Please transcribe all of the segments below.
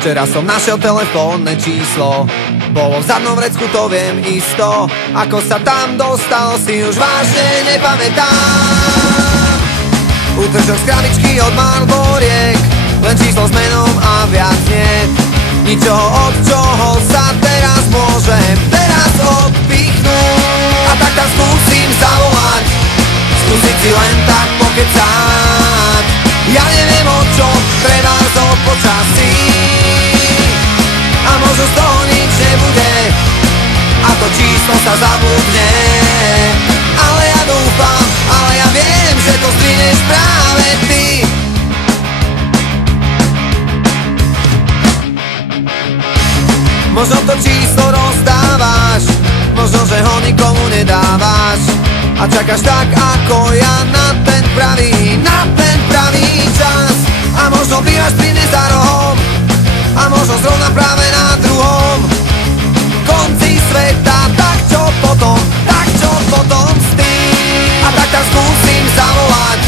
Včera som našiel telefónne číslo, bolo v zadnom vrecku, to viem isto. Ako sa tam dostal, si už vážne nepamätám. Útržok z krabičky od Marlboriek, len číslo s menom a viac nie. Ničoho, od čoho sa teraz môžem odpichnúť. A tak tam skúsim zavolať, skúsiť si len tak pokecať. Ja neviem o čom, treba o počasí, a možno z toho nič nebude, a to číslo sa zabudne. Ale ja dúfam, ale ja viem, že to zdvihneš práve ty. Možno to číslo rozdávaš, možno, že ho nikomu nedávaš, a čakáš tak ako ja na ten pravý čas. A možno bývaš pri mne za rohom, a možno zrovna práve na druhom konci sveta. Tak čo potom s tým? A tak tam skúsim zavolať,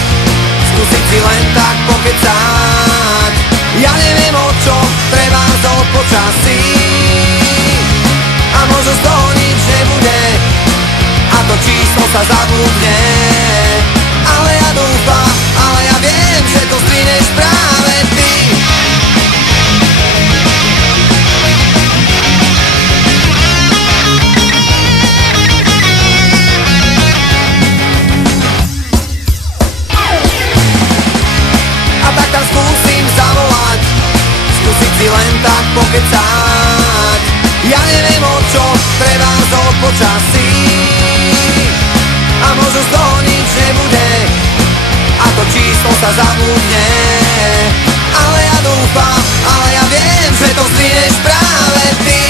skúsiť si len tak pokecať. Ja neviem o čom, treba o počasí, a možno z toho nič nebude, a to číslo sa zabudne. Ale ja dúfam, ale ja viem, že to zdvihneš práve ty. A tak tam skúsim zavolať, skúsiť si len tak pokecať. Ja neviem o čom, treba o počasí, a možno z toho nič nebude, a to číslo sa zabudne. Ale ja dúfam, ale ja viem, že to zdvihneš práve ty.